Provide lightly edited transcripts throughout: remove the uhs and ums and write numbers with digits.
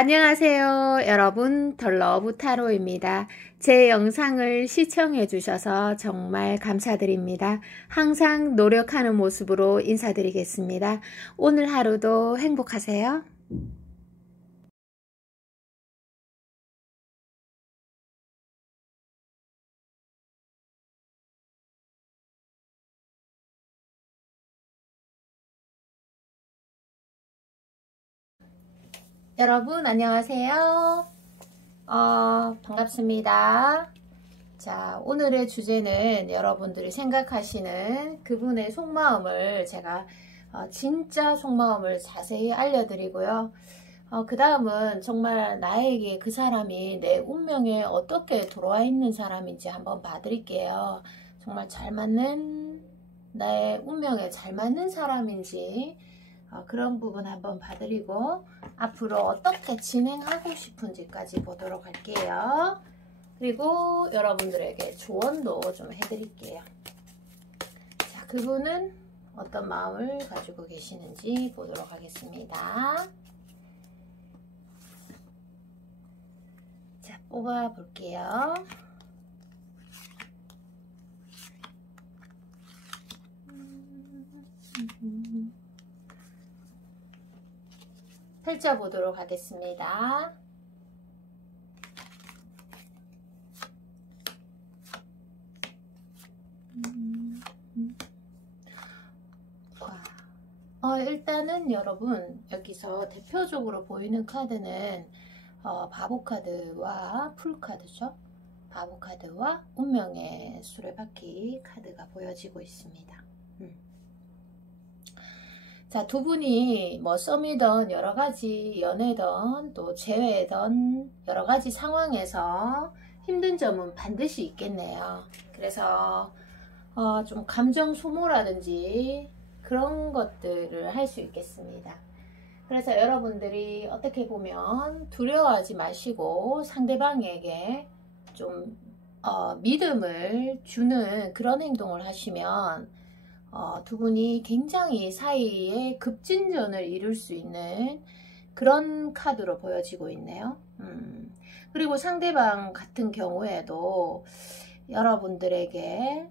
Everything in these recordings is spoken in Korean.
안녕하세요 여러분, 덜러브타로입니다. 제 영상을 시청해 주셔서 정말 감사드립니다. 항상 노력하는 모습으로 인사드리겠습니다. 오늘 하루도 행복하세요. 여러분 안녕하세요. 반갑습니다. 자, 오늘의 주제는 여러분들이 생각하시는 그분의 속마음을 제가 진짜 속마음을 자세히 알려드리고요. 그 다음은 정말 나에게 그 사람이 내 운명에 어떻게 들어와 있는 사람인지 한번 봐드릴게요. 정말 잘 맞는, 나의 운명에 잘 맞는 사람인지 그런 부분 한번 봐드리고 앞으로 어떻게 진행하고 싶은지까지 보도록 할게요. 그리고 여러분들에게 조언도 좀 해드릴게요. 자, 그분은 어떤 마음을 가지고 계시는지 보도록 하겠습니다. 자, 뽑아 볼게요. 펼쳐보도록 하겠습니다. 일단은 여러분 여기서 대표적으로 보이는 카드는 바보카드와 풀카드죠. 바보카드와 운명의 수레바퀴 카드가 보여지고 있습니다. 자, 두 분이 뭐 썸이든 여러가지 연애든 또 재회든 여러가지 상황에서 힘든 점은 반드시 있겠네요. 그래서 좀 감정 소모라든지 그런 것들을 할 수 있겠습니다. 그래서 여러분들이 어떻게 보면 두려워하지 마시고 상대방에게 좀 믿음을 주는 그런 행동을 하시면 두 분이 굉장히 사이에 급진전을 이룰 수 있는 그런 카드로 보여지고 있네요. 그리고 상대방 같은 경우에도 여러분들에게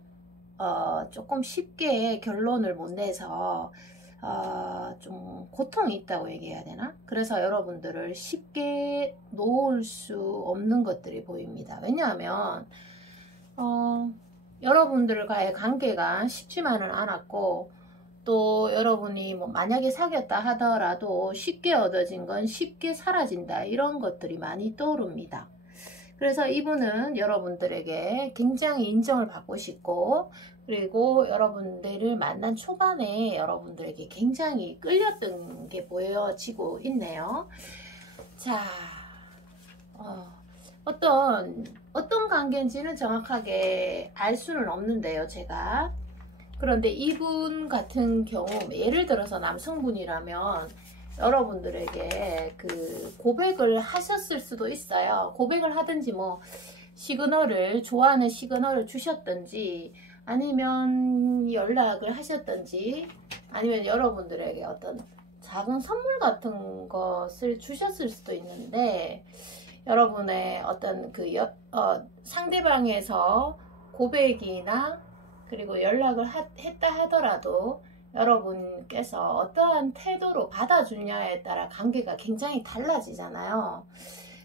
조금 쉽게 결론을 못 내서 좀 고통이 있다고 얘기해야 되나? 그래서 여러분들을 쉽게 놓을 수 없는 것들이 보입니다. 왜냐하면 여러분들과의 관계가 쉽지만은 않았고, 또 여러분이 뭐 만약에 사귀었다 하더라도 쉽게 얻어진 건 쉽게 사라진다, 이런 것들이 많이 떠오릅니다. 그래서 이분은 여러분들에게 굉장히 인정을 받고 싶고, 그리고 여러분들을 만난 초반에 여러분들에게 굉장히 끌렸던 게 보여지고 있네요. 자, 어떤 관계인지는 정확하게 알 수는 없는데요, 제가. 그런데 이분 같은 경우, 예를 들어서 남성분이라면 여러분들에게 그 고백을 하셨을 수도 있어요. 고백을 하든지 뭐 시그널을, 좋아하는 시그널을 주셨든지, 아니면 연락을 하셨든지, 아니면 여러분들에게 어떤 작은 선물 같은 것을 주셨을 수도 있는데, 여러분의 어떤 그 상대방에서 고백이나 그리고 연락을 했다 하더라도 여러분께서 어떠한 태도로 받아주냐에 따라 관계가 굉장히 달라지잖아요.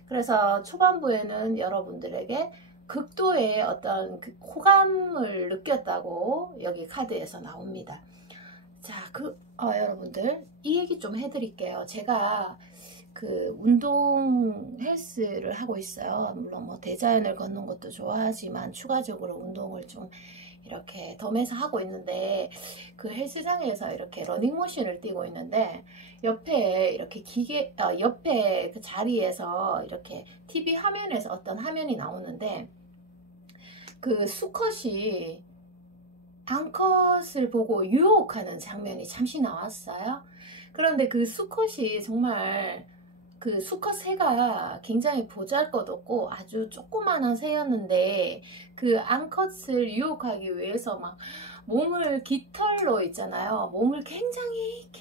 그래서 초반부에는 여러분들에게 극도의 어떤 그 호감을 느꼈다고 여기 카드에서 나옵니다. 자, 여러분들 이 얘기 좀 해드릴게요. 제가 그 운동 헬스를 하고 있어요. 물론 뭐 대자연을 걷는 것도 좋아하지만 추가적으로 운동을 좀 이렇게 덤에서 하고 있는데, 그 헬스장에서 이렇게 러닝머신을 뛰고 있는데 옆에 이렇게 옆에 그 자리에서 이렇게 TV 화면에서 어떤 화면이 나오는데, 그 수컷이 암컷을 보고 유혹하는 장면이 잠시 나왔어요. 그런데 그 수컷이 정말 그 수컷 새가 굉장히 보잘것없고 아주 조그만한 새였는데 그 암컷을 유혹하기 위해서 막 몸을 깃털로 있잖아요. 몸을 굉장히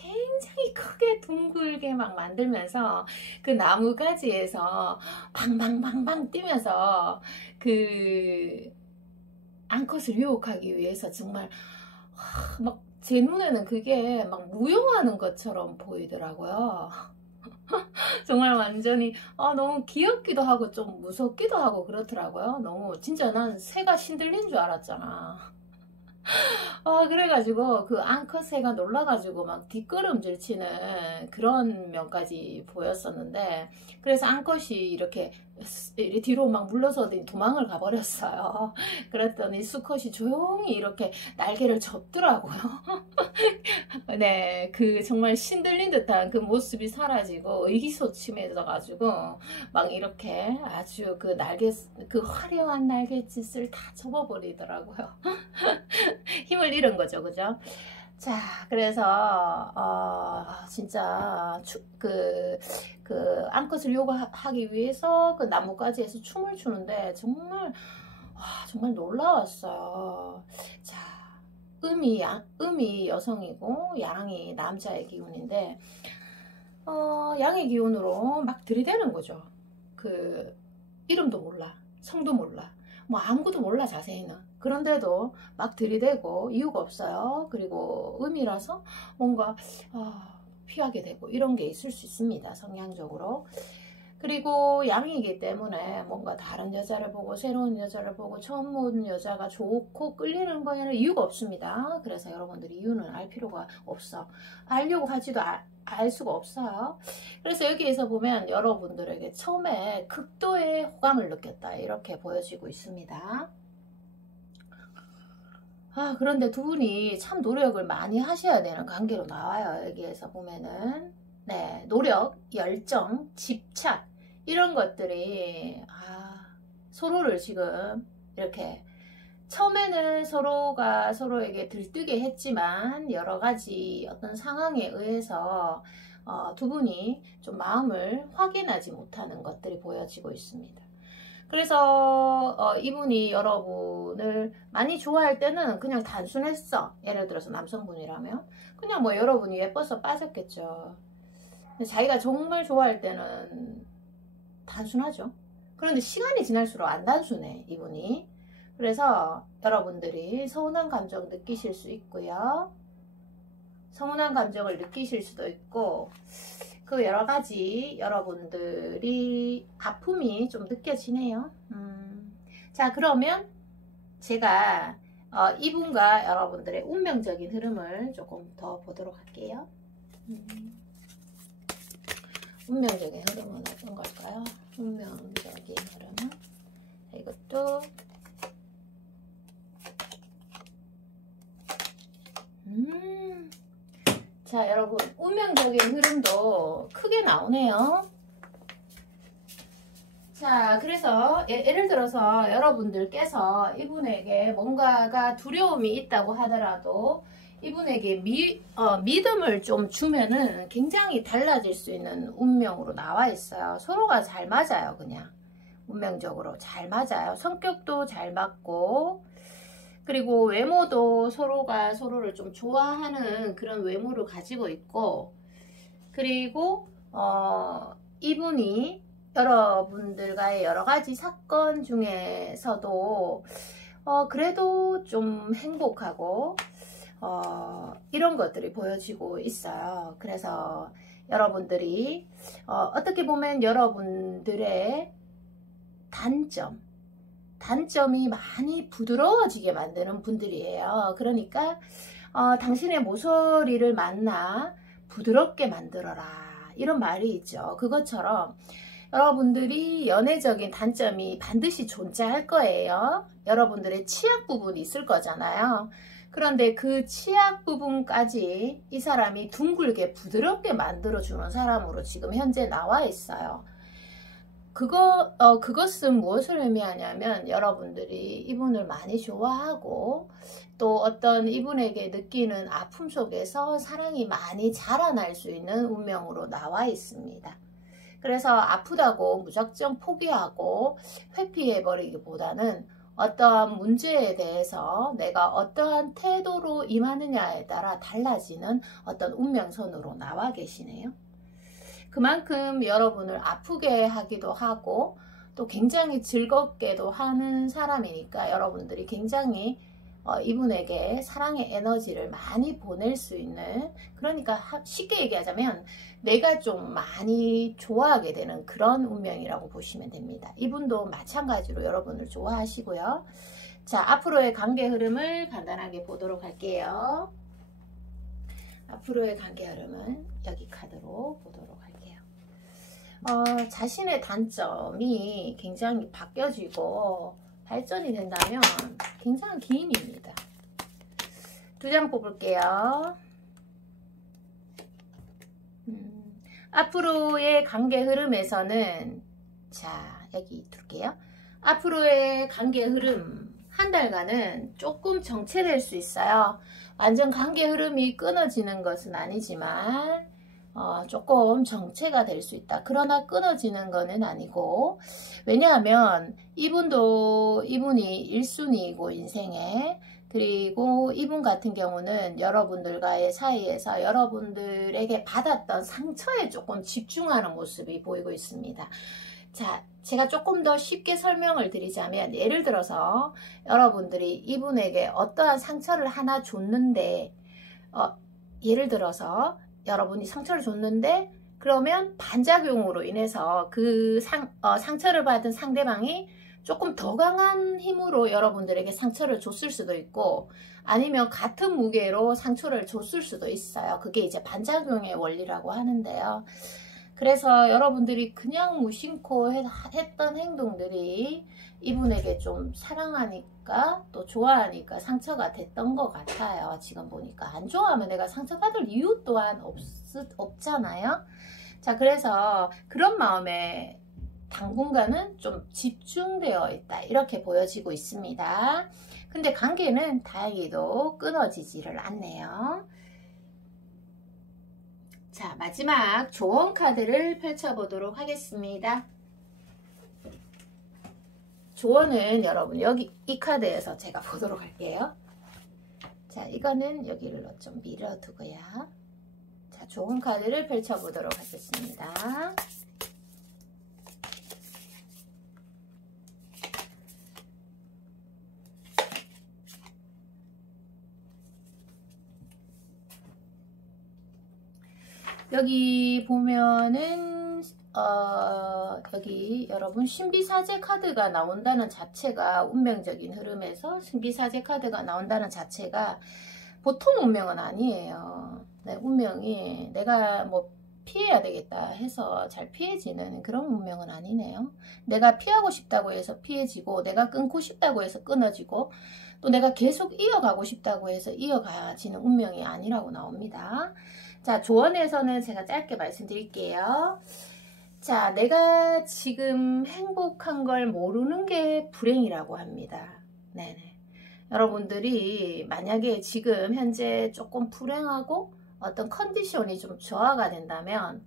크게 둥글게 막 만들면서 그 나무가지에서 방방방방 뛰면서 그 암컷을 유혹하기 위해서 정말 막 제 눈에는 그게 막 무용하는 것처럼 보이더라고요. 정말 완전히 너무 귀엽기도 하고 좀 무섭기도 하고 그렇더라고요. 너무 진짜 난 새가 신들린 줄 알았잖아. 그래가지고 그 앙컷새가 놀라가지고 막 뒷걸음질 치는 그런 면까지 보였었는데, 그래서 앙컷이 이렇게 뒤로 막 물러서더니 도망을 가버렸어요. 그랬더니 수컷이 조용히 이렇게 날개를 접더라고요. 네, 그 정말 신들린 듯한 그 모습이 사라지고 의기소침해져가지고 막 이렇게 아주 그 그 화려한 날갯짓을 다 접어버리더라고요. 힘을 잃은 거죠, 그죠? 자, 그래서 진짜 그 암컷을 유혹하기 위해서 그 나뭇가지에서 춤을 추는데 정말 정말 놀라웠어요. 자, 음이 여성이고 양이 남자의 기운인데 양의 기운으로 막 들이대는 거죠. 그 이름도 몰라, 성도 몰라, 뭐 아무것도 몰라 자세히는. 그런데도 막 들이대고 이유가 없어요. 그리고 음이라서 뭔가 피하게 되고 이런 게 있을 수 있습니다, 성향적으로. 그리고 양이기 때문에 뭔가 다른 여자를 보고 새로운 여자를 보고 처음 본 여자가 좋고 끌리는 거에는 이유가 없습니다. 그래서 여러분들이 이유는 알 필요가 없어. 알려고 하지도 알 수가 없어요. 그래서 여기에서 보면 여러분들에게 처음에 극도의 호감을 느꼈다 이렇게 보여지고 있습니다. 그런데 두 분이 참 노력을 많이 하셔야 되는 관계로 나와요. 여기에서 보면은 네, 노력, 열정, 집착 이런 것들이 서로를 지금 이렇게 처음에는 서로가 서로에게 들뜨게 했지만 여러 가지 어떤 상황에 의해서 두 분이 좀 마음을 확인하지 못하는 것들이 보여지고 있습니다. 그래서 이분이 여러분을 많이 좋아할 때는 그냥 단순했어. 예를 들어서 남성분이라면 그냥 뭐 여러분이 예뻐서 빠졌겠죠. 자기가 정말 좋아할 때는 단순하죠. 그런데 시간이 지날수록 안 단순해, 이분이. 그래서 여러분들이 서운한 감정 느끼실 수 있고요. 서운한 감정을 느끼실 수도 있고, 그 여러 가지 여러분들이 아픔이 좀 느껴지네요. 자, 그러면 제가 이분과 여러분들의 운명적인 흐름을 조금 더 보도록 할게요. 운명적인 흐름은 어떤 걸까요? 운명적인 흐름은 이것도 자, 여러분 운명적인 흐름도 크게 나오네요. 자, 그래서 예를 들어서 여러분들께서 이분에게 뭔가가 두려움이 있다고 하더라도 이분에게 믿음을 좀 주면은 굉장히 달라질 수 있는 운명으로 나와 있어요. 서로가 잘 맞아요. 그냥 운명적으로 잘 맞아요. 성격도 잘 맞고, 그리고 외모도 서로가 서로를 좀 좋아하는 그런 외모를 가지고 있고, 그리고 이분이 여러분들과의 여러 가지 사건 중에서도 그래도 좀 행복하고 이런 것들이 보여지고 있어요. 그래서 여러분들이 어떻게 보면 여러분들의 단점이 많이 부드러워지게 만드는 분들이에요. 그러니까 당신의 모서리를 만나 부드럽게 만들어라 이런 말이 있죠. 그것처럼 여러분들이 연애적인 단점이 반드시 존재할 거예요. 여러분들의 취약 부분이 있을 거잖아요. 그런데 그 취약 부분까지 이 사람이 둥글게 부드럽게 만들어주는 사람으로 지금 현재 나와 있어요. 그것은 무엇을 의미하냐면 여러분들이 이분을 많이 좋아하고 또 어떤 이분에게 느끼는 아픔 속에서 사랑이 많이 자라날 수 있는 운명으로 나와 있습니다. 그래서 아프다고 무작정 포기하고 회피해버리기보다는 어떠한 문제에 대해서 내가 어떠한 태도로 임하느냐에 따라 달라지는 어떤 운명선으로 나와 계시네요. 그만큼 여러분을 아프게 하기도 하고 또 굉장히 즐겁게도 하는 사람이니까 여러분들이 굉장히 이분에게 사랑의 에너지를 많이 보낼 수 있는, 그러니까 쉽게 얘기하자면 내가 좀 많이 좋아하게 되는 그런 운명이라고 보시면 됩니다. 이분도 마찬가지로 여러분을 좋아하시고요. 자, 앞으로의 관계 흐름을 간단하게 보도록 할게요. 앞으로의 관계 흐름은 여기 카드로 보도록 할게요. 자신의 단점이 굉장히 바뀌어지고 발전이 된다면 굉장히 기인입니다. 2장 뽑을게요. 앞으로의 관계 흐름에서는, 자, 여기 둘게요. 앞으로의 관계 흐름 한 달간은 조금 정체될 수 있어요. 완전 관계 흐름이 끊어지는 것은 아니지만 조금 정체가 될 수 있다. 그러나 끊어지는 것은 아니고, 왜냐하면 이분이 1순위이고 인생에, 그리고 이분 같은 경우는 여러분들과의 사이에서 여러분들에게 받았던 상처에 조금 집중하는 모습이 보이고 있습니다. 자, 제가 조금 더 쉽게 설명을 드리자면, 예를 들어서 여러분들이 이분에게 어떠한 상처를 하나 줬는데, 예를 들어서 여러분이 상처를 줬는데, 그러면 반작용으로 인해서 그 상처를 받은 상대방이 조금 더 강한 힘으로 여러분들에게 상처를 줬을 수도 있고, 아니면 같은 무게로 상처를 줬을 수도 있어요. 그게 이제 반작용의 원리라고 하는데요. 그래서 여러분들이 그냥 무심코 했던 행동들이 이분에게 좀 사랑하니까 또 좋아하니까 상처가 됐던 것 같아요. 지금 보니까 안 좋아하면 내가 상처받을 이유 또한 없잖아요. 자, 그래서 그런 마음에 당분간은 좀 집중되어 있다, 이렇게 보여지고 있습니다. 근데 관계는 다행히도 끊어지지를 않네요. 자, 마지막 조언 카드를 펼쳐보도록 하겠습니다. 조언은 여러분 여기 이 카드에서 제가 보도록 할게요. 자, 이거는 여기를 좀 밀어두고요. 자, 조언 카드를 펼쳐보도록 하겠습니다. 여기 보면은 여기 여러분 신비사제 카드가 나온다는 자체가, 운명적인 흐름에서 신비사제 카드가 나온다는 자체가 보통 운명은 아니에요. 네, 운명이 내가 뭐 피해야 되겠다 해서 잘 피해지는 그런 운명은 아니네요. 내가 피하고 싶다고 해서 피해지고, 내가 끊고 싶다고 해서 끊어지고, 또 내가 계속 이어가고 싶다고 해서 이어가지는 운명이 아니라고 나옵니다. 자, 조언에서는 제가 짧게 말씀드릴게요. 자, 내가 지금 행복한 걸 모르는 게 불행이라고 합니다. 네네. 여러분들이 만약에 지금 현재 조금 불행하고 어떤 컨디션이 좀 저하가 된다면,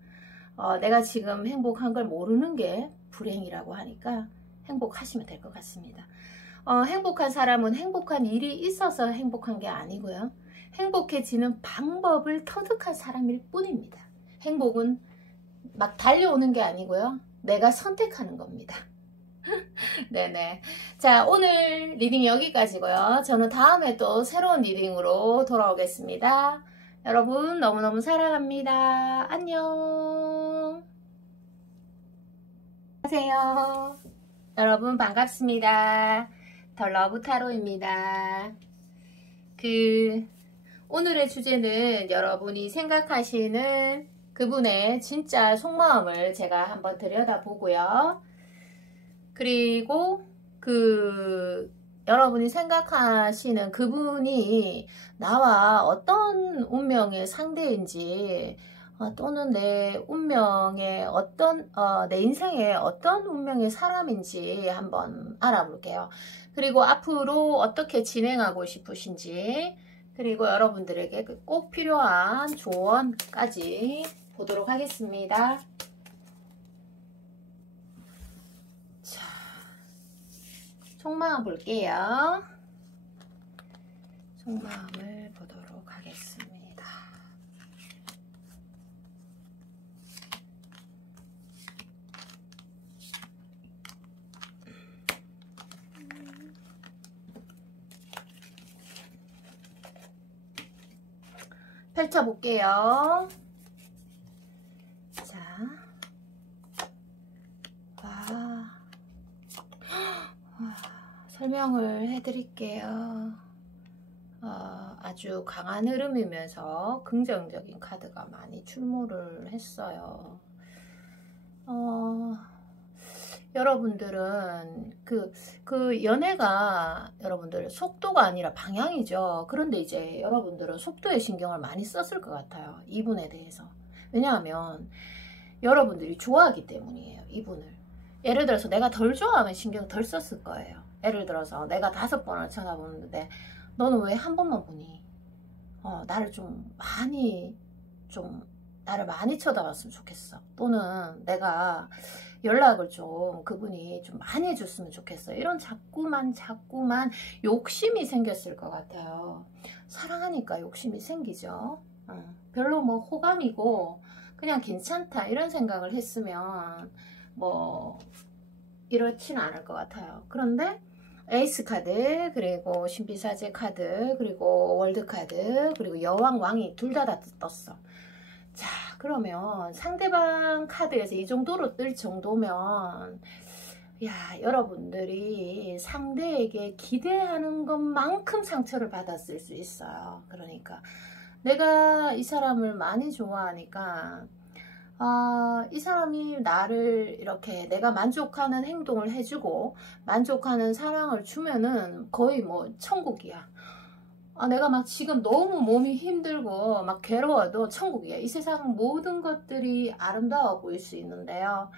내가 지금 행복한 걸 모르는 게 불행이라고 하니까 행복하시면 될 것 같습니다. 행복한 사람은 행복한 일이 있어서 행복한 게 아니고요. 행복해지는 방법을 터득한 사람일 뿐입니다. 행복은 막 달려오는 게 아니고요. 내가 선택하는 겁니다. 네네. 자, 오늘 리딩 여기까지고요. 저는 다음에 또 새로운 리딩으로 돌아오겠습니다. 여러분 너무너무 사랑합니다. 안녕. 안녕하세요. 여러분 반갑습니다. 더 러브 타로입니다. 오늘의 주제는 여러분이 생각하시는 그분의 진짜 속마음을 제가 한번 들여다보고요. 그리고 여러분이 생각하시는 그분이 나와 어떤 운명의 상대인지, 또는 내 운명의 내 인생의 어떤 운명의 사람인지 한번 알아볼게요. 그리고 앞으로 어떻게 진행하고 싶으신지, 그리고 여러분들에게 꼭 필요한 조언까지 보도록 하겠습니다. 속마음 볼게요. 속마음을 보도록 하겠습니다. 펼쳐볼게요. 자, 설명을 해드릴게요. 아주 강한 흐름이면서 긍정적인 카드가 많이 출몰을 했어요. 여러분들은 그 연애가 여러분들 속도가 아니라 방향이죠. 그런데 이제 여러분들은 속도에 신경을 많이 썼을 것 같아요. 이분에 대해서. 왜냐하면 여러분들이 좋아하기 때문이에요. 이분을. 예를 들어서 내가 덜 좋아하면 신경 덜 썼을 거예요. 예를 들어서 내가 5번을 쳐다보는데 너는 왜 한 번만 보니? 나를 나를 많이 쳐다봤으면 좋겠어. 또는 내가 연락을 그분이 좀 많이 해줬으면 좋겠어. 이런 자꾸만 욕심이 생겼을 것 같아요. 사랑하니까 욕심이 생기죠. 별로 뭐 호감이고 그냥 괜찮다 이런 생각을 했으면 뭐 이렇지는 않을 것 같아요. 그런데 에이스 카드, 그리고 신비사제 카드, 그리고 월드 카드, 그리고 여왕, 왕이 둘 다 떴어. 자, 그러면 상대방 카드에서 이 정도로 뜰 정도면 여러분들이 상대에게 기대하는 것만큼 상처를 받았을 수 있어요. 그러니까 내가 이 사람을 많이 좋아하니까 이 사람이 나를 이렇게 내가 만족하는 행동을 해주고 만족하는 사랑을 주면은 거의 뭐 천국이야. 내가 막 지금 너무 몸이 힘들고 막 괴로워도 천국이야. 이 세상 모든 것들이 아름다워 보일 수 있는데요.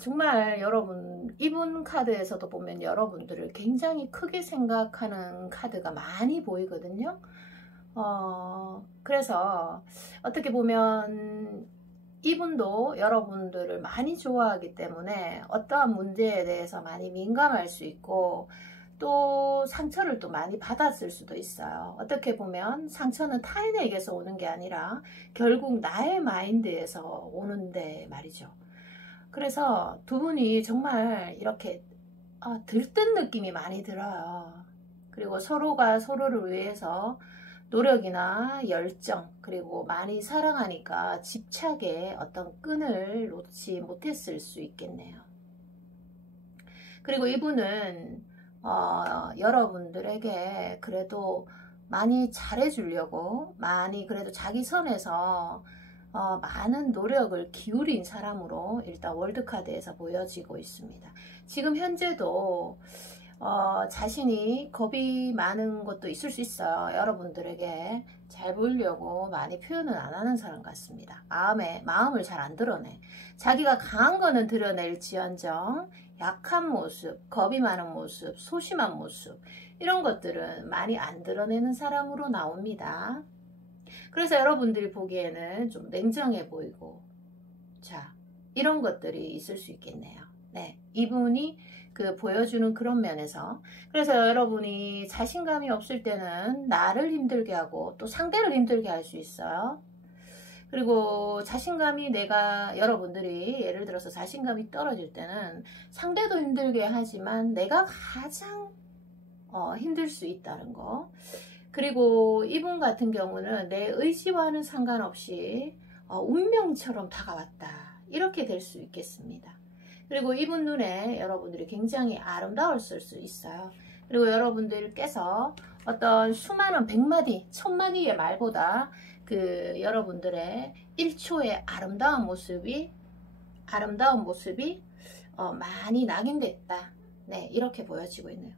정말 여러분 이분 카드에서도 보면 여러분들을 굉장히 크게 생각하는 카드가 많이 보이거든요. 그래서 어떻게 보면 이분도 여러분들을 많이 좋아하기 때문에 어떠한 문제에 대해서 많이 민감할 수 있고 또 상처를 또 많이 받았을 수도 있어요. 어떻게 보면 상처는 타인에게서 오는 게 아니라 결국 나의 마인드에서 오는데 말이죠. 그래서 두 분이 정말 이렇게 들뜬 느낌이 많이 들어요. 그리고 서로가 서로를 위해서 노력이나 열정, 그리고 많이 사랑하니까 집착에 어떤 끈을 놓지 못했을 수 있겠네요. 그리고 이분은 여러분들에게 그래도 많이 잘해주려고 많이 그래도 자기 선에서 많은 노력을 기울인 사람으로 일단 월드카드에서 보여지고 있습니다. 지금 현재도 자신이 겁이 많은 것도 있을 수 있어요. 여러분들에게 잘 보이려고 많이 표현은 안 하는 사람 같습니다. 마음을 잘 안 드러내. 자기가 강한 거는 드러낼지언정 약한 모습, 겁이 많은 모습, 소심한 모습 이런 것들은 많이 안 드러내는 사람으로 나옵니다. 그래서 여러분들이 보기에는 좀 냉정해 보이고 이런 것들이 있을 수 있겠네요. 네, 이분이 보여주는 그런 면에서 그래서 여러분이 자신감이 없을 때는 나를 힘들게 하고 또 상대를 힘들게 할 수 있어요. 그리고 자신감이 여러분들이 예를 들어서 자신감이 떨어질 때는 상대도 힘들게 하지만 내가 가장 힘들 수 있다는 거. 그리고 이분 같은 경우는 내 의지와는 상관없이 운명처럼 다가왔다. 이렇게 될 수 있겠습니다. 그리고 이분 눈에 여러분들이 굉장히 아름다웠을 수 있어요. 그리고 여러분들께서 어떤 수많은 100마디, 1000마디의 말보다 여러분들의 1초의 아름다운 모습이 많이 낙인됐다. 네, 이렇게 보여지고 있네요.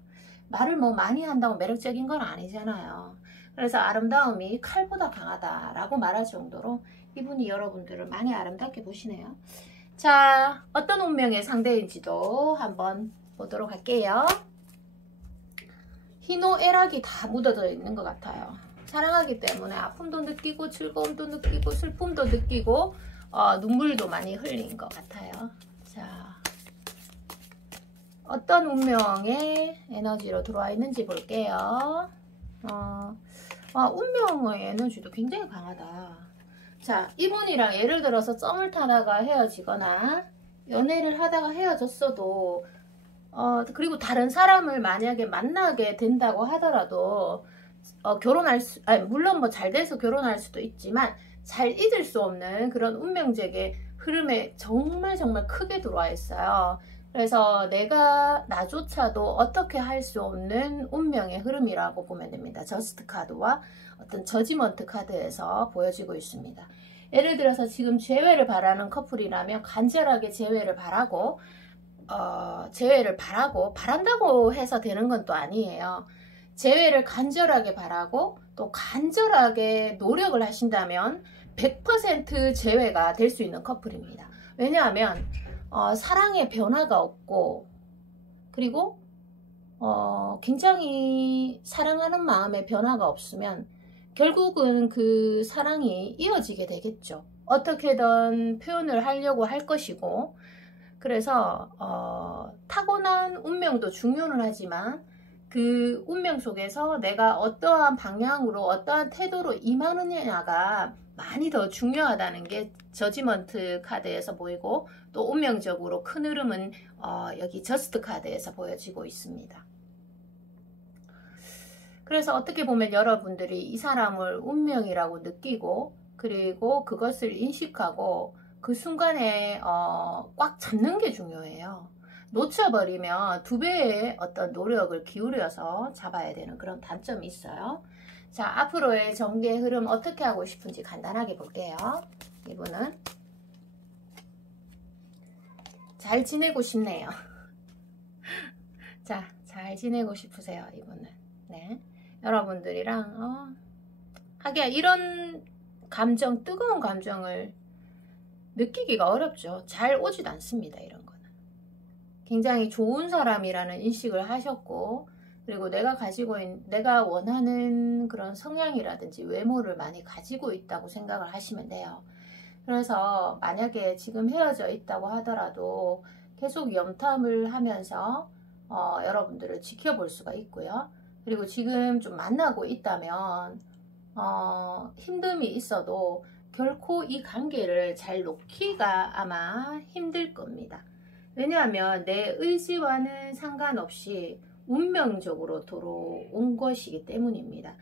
말을 뭐 많이 한다고 매력적인 건 아니잖아요. 그래서 아름다움이 칼보다 강하다라고 말할 정도로 이분이 여러분들을 많이 아름답게 보시네요. 자, 어떤 운명의 상대인지도 한번 보도록 할게요. 희노애락이 다 묻어져 있는 것 같아요. 사랑하기 때문에 아픔도 느끼고 즐거움도 느끼고 슬픔도 느끼고 눈물도 많이 흘린 것 같아요. 자, 어떤 운명의 에너지로 들어와 있는지 볼게요. 운명의 에너지도 굉장히 강하다. 자, 이분이랑 예를 들어서 썸을 타다가 헤어지거나 연애를 하다가 헤어졌어도 그리고 다른 사람을 만약에 만나게 된다고 하더라도 물론 뭐 잘 돼서 결혼할 수도 있지만 잘 잊을 수 없는 그런 운명적의 흐름에 정말 크게 들어와 있어요. 그래서 나조차도 어떻게 할 수 없는 운명의 흐름이라고 보면 됩니다. 저스트 카드와 어떤 저지먼트 카드에서 보여지고 있습니다. 예를 들어서 지금 재회를 바라는 커플이라면 간절하게 재회를 바라고 바란다고 해서 되는 건 또 아니에요. 재회를 간절하게 바라고 또 간절하게 노력을 하신다면 100% 재회가 될 수 있는 커플입니다. 왜냐하면 사랑의 변화가 없고 그리고 굉장히 사랑하는 마음의 변화가 없으면 결국은 그 사랑이 이어지게 되겠죠. 어떻게든 표현을 하려고 할 것이고 그래서 타고난 운명도 중요는 하지만 그 운명 속에서 내가 어떠한 방향으로 어떠한 태도로 임하느냐가 많이 더 중요하다는 게 저지먼트 카드에서 보이고 또 운명적으로 큰 흐름은 여기 저스트 카드에서 보여지고 있습니다. 그래서 어떻게 보면 여러분들이 이 사람을 운명이라고 느끼고 그리고 그것을 인식하고 그 순간에 꽉 잡는 게 중요해요. 놓쳐버리면 2배의 어떤 노력을 기울여서 잡아야 되는 그런 단점이 있어요. 자, 앞으로의 전개 흐름 어떻게 하고 싶은지 간단하게 볼게요. 이분은 잘 지내고 싶네요. 자, 잘 지내고 싶으세요. 이분은. 네, 여러분들이랑 하기야 이런 감정, 뜨거운 감정을 느끼기가 어렵죠. 잘 오지도 않습니다. 이런 거는 굉장히 좋은 사람이라는 인식을 하셨고 그리고 내가 원하는 그런 성향이라든지 외모를 많이 가지고 있다고 생각을 하시면 돼요. 그래서 만약에 지금 헤어져 있다고 하더라도 계속 염탐을 하면서 여러분들을 지켜볼 수가 있고요. 그리고 지금 좀 만나고 있다면 힘듦이 있어도 결코 이 관계를 잘 놓기가 아마 힘들 겁니다. 왜냐하면 내 의지와는 상관없이 운명적으로 들어온 것이기 때문입니다.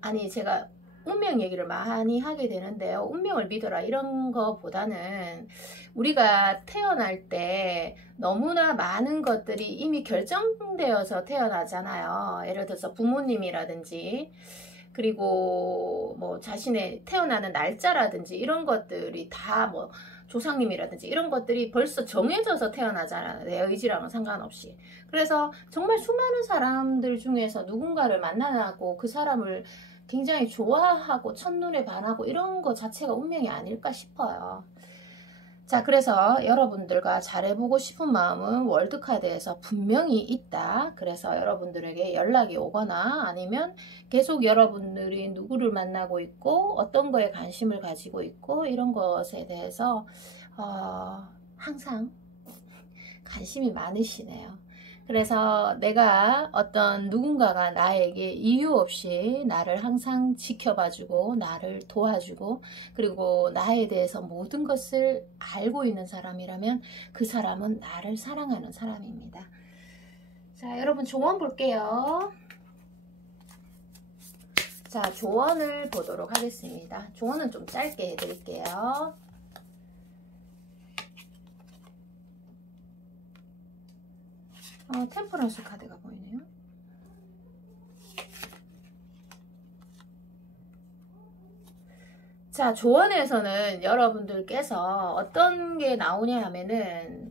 아니, 제가 운명 얘기를 많이 하게 되는데요. 운명을 믿어라 이런 거보다는 우리가 태어날 때 너무나 많은 것들이 이미 결정되어서 태어나잖아요. 예를 들어서 부모님이라든지 그리고 뭐 자신의 태어나는 날짜라든지 이런 것들이 다 뭐 조상님이라든지 이런 것들이 벌써 정해져서 태어나잖아요. 내 의지랑은 상관없이. 그래서 정말 수많은 사람들 중에서 누군가를 만나고 그 사람을 굉장히 좋아하고 첫눈에 반하고 이런 거 자체가 운명이 아닐까 싶어요. 자, 그래서 여러분들과 잘해보고 싶은 마음은 월드카드에서 분명히 있다. 그래서 여러분들에게 연락이 오거나 아니면 계속 여러분들이 누구를 만나고 있고 어떤 거에 관심을 가지고 있고 이런 것에 대해서 항상 관심이 많으시네요. 그래서 내가 어떤 누군가가 나에게 이유 없이 나를 항상 지켜봐주고 나를 도와주고 그리고 나에 대해서 모든 것을 알고 있는 사람이라면 그 사람은 나를 사랑하는 사람입니다. 자, 여러분 조언 볼게요. 자, 조언을 보도록 하겠습니다. 조언은 좀 짧게 해드릴게요. 템퍼런스 카드가 보이네요. 자, 조언에서는 여러분들께서 어떤 게 나오냐 하면은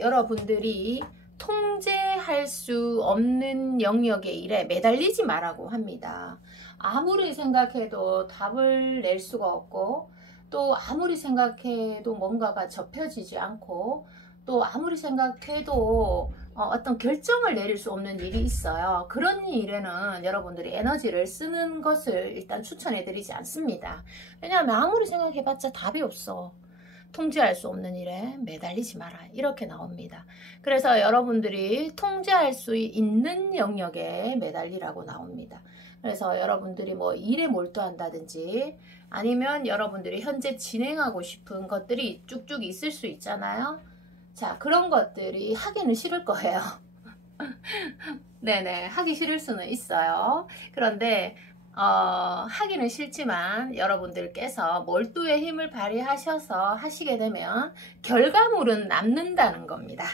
여러분들이 통제할 수 없는 영역의 일에 매달리지 말라고 합니다. 아무리 생각해도 답을 낼 수가 없고 또 아무리 생각해도 뭔가가 접혀지지 않고 또 아무리 생각해도 어떤 결정을 내릴 수 없는 일이 있어요. 그런 일에는 여러분들이 에너지를 쓰는 것을 일단 추천해 드리지 않습니다. 왜냐하면 아무리 생각해봤자 답이 없어. 통제할 수 없는 일에 매달리지 마라. 이렇게 나옵니다. 그래서 여러분들이 통제할 수 있는 영역에 매달리라고 나옵니다. 그래서 여러분들이 뭐 일에 몰두한다든지 아니면 여러분들이 현재 진행하고 싶은 것들이 쭉쭉 있을 수 있잖아요. 자, 그런 것들이 하기는 싫을 거예요. 네네, 하기 싫을 수는 있어요. 그런데 하기는 싫지만 여러분들께서 몰두의 힘을 발휘하셔서 하시게 되면 결과물은 남는다는 겁니다.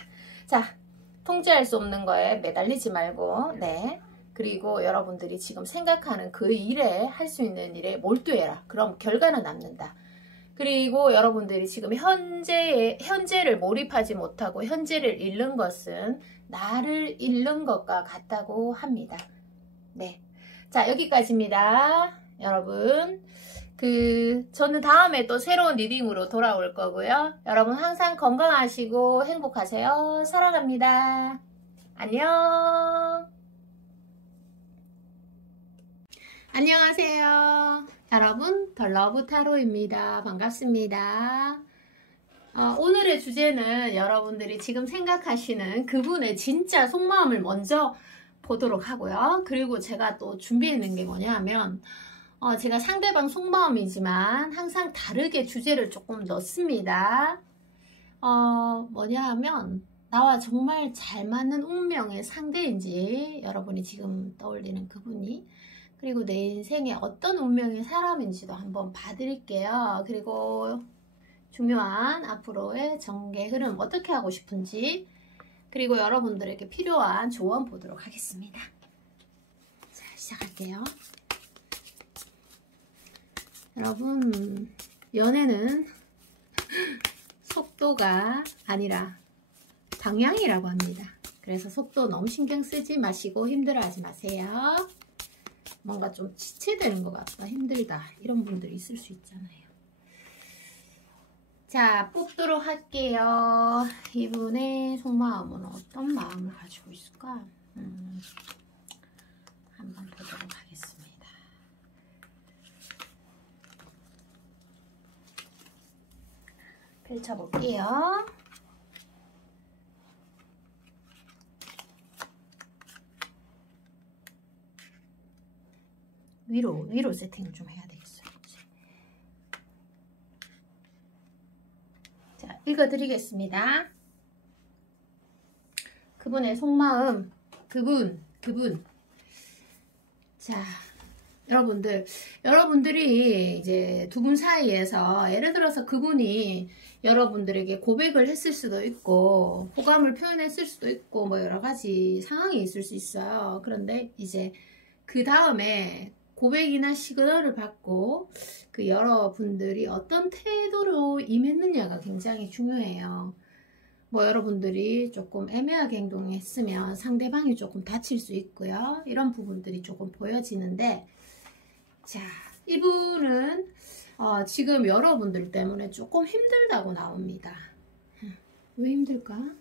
자, 통제할 수 없는 거에 매달리지 말고, 네. 그리고 여러분들이 지금 생각하는 그 일에, 할 수 있는 일에 몰두해라. 그럼 결과는 남는다. 그리고 여러분들이 지금 현재를 몰입하지 못하고 현재를 잃는 것은 나를 잃는 것과 같다고 합니다. 네. 자, 여기까지입니다. 여러분. 저는 다음에 또 새로운 리딩으로 돌아올 거고요. 여러분 항상 건강하시고 행복하세요. 사랑합니다. 안녕. 안녕하세요. 여러분, 더 러브 타로입니다. 반갑습니다. 오늘의 주제는 여러분들이 지금 생각하시는 그분의 진짜 속마음을 먼저 보도록 하고요. 그리고 제가 또 준비했는 게 뭐냐면 제가 상대방 속마음이지만 항상 다르게 주제를 조금 넣습니다. 뭐냐 하면 나와 정말 잘 맞는 운명의 상대인지 여러분이 지금 떠올리는 그분이 그리고 내 인생에 어떤 운명의 사람인지도 한번 봐드릴게요. 그리고 중요한 앞으로의 전개 흐름 어떻게 하고 싶은지 그리고 여러분들에게 필요한 조언 보도록 하겠습니다. 자, 시작할게요. 여러분, 연애는 속도가 아니라 방향이라고 합니다. 그래서 속도 너무 신경 쓰지 마시고 힘들어하지 마세요. 뭔가 좀 지체되는 것 같다, 힘들다 이런 분들이 있을 수 있잖아요. 자, 뽑도록 할게요. 이분의 속마음은 어떤 마음을 가지고 있을까? 한번 보도록 하겠습니다. 펼쳐볼게요. 위로 세팅을 좀 해야 되겠어요. 자, 읽어드리겠습니다. 그분의 속마음, 그분. 자, 여러분들이 이제 두 분 사이에서 예를 들어서 그분이 여러분들에게 고백을 했을 수도 있고 호감을 표현했을 수도 있고 뭐 여러 가지 상황이 있을 수 있어요. 그런데 이제 그 다음에 고백이나 시그널을 받고 그 여러분들이 어떤 태도로 임했느냐가 굉장히 중요해요. 뭐 여러분들이 조금 애매하게 행동했으면 상대방이 조금 다칠 수 있고요. 이런 부분들이 조금 보여지는데 자, 이분은 지금 여러분들 때문에 조금 힘들다고 나옵니다. 왜 힘들까?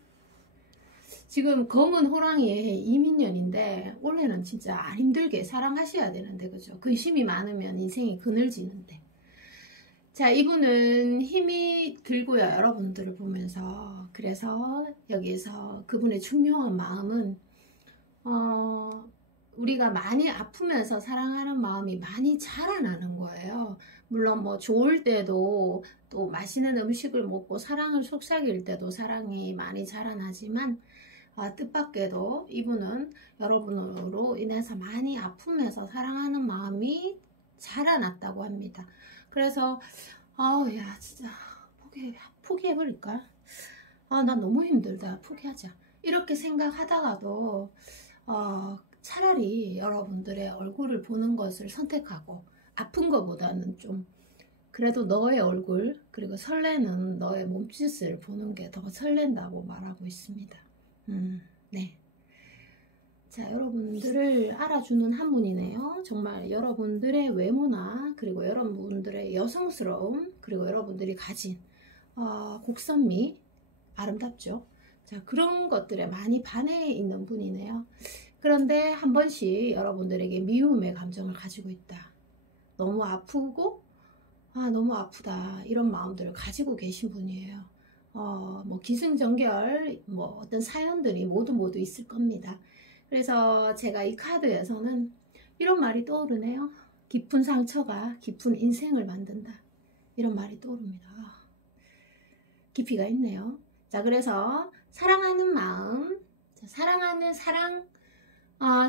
지금 검은 호랑이의 이민년인데 올해는 진짜 안 힘들게 사랑하셔야 되는데 그죠? 근심이 많으면 인생이 그늘지는데 자, 이분은 힘이 들고요. 여러분들을 보면서 그래서 여기에서 그분의 중요한 마음은 우리가 많이 아프면서 사랑하는 마음이 많이 자라나는 거예요. 물론 뭐 좋을 때도 또 맛있는 음식을 먹고 사랑을 속삭일 때도 사랑이 많이 자라나지만 뜻밖에도 이분은 여러분으로 인해서 많이 아프면서 사랑하는 마음이 자라났다고 합니다. 그래서 야 진짜 포기해버릴까? 난 너무 힘들다, 포기하자 이렇게 생각하다가도 차라리 여러분들의 얼굴을 보는 것을 선택하고 아픈 것보다는 좀 그래도 너의 얼굴 그리고 설레는 너의 몸짓을 보는 게 더 설렌다고 말하고 있습니다. 네. 자, 여러분들을 알아주는 한 분이네요. 정말 여러분들의 외모나 그리고 여러분들의 여성스러움 그리고 여러분들이 가진 곡선미 아름답죠. 자, 그런 것들에 많이 반해 있는 분이네요. 그런데 한 번씩 여러분들에게 미움의 감정을 가지고 있다. 너무 아프고 아, 너무 아프다, 이런 마음들을 가지고 계신 분이에요. 뭐 기승전결 뭐 어떤 사연들이 모두 있을 겁니다. 그래서 제가 이 카드에서는 이런 말이 떠오르네요. 깊은 상처가 깊은 인생을 만든다, 이런 말이 떠오릅니다. 깊이가 있네요. 자, 그래서 사랑하는 마음, 자, 사랑하는 사랑,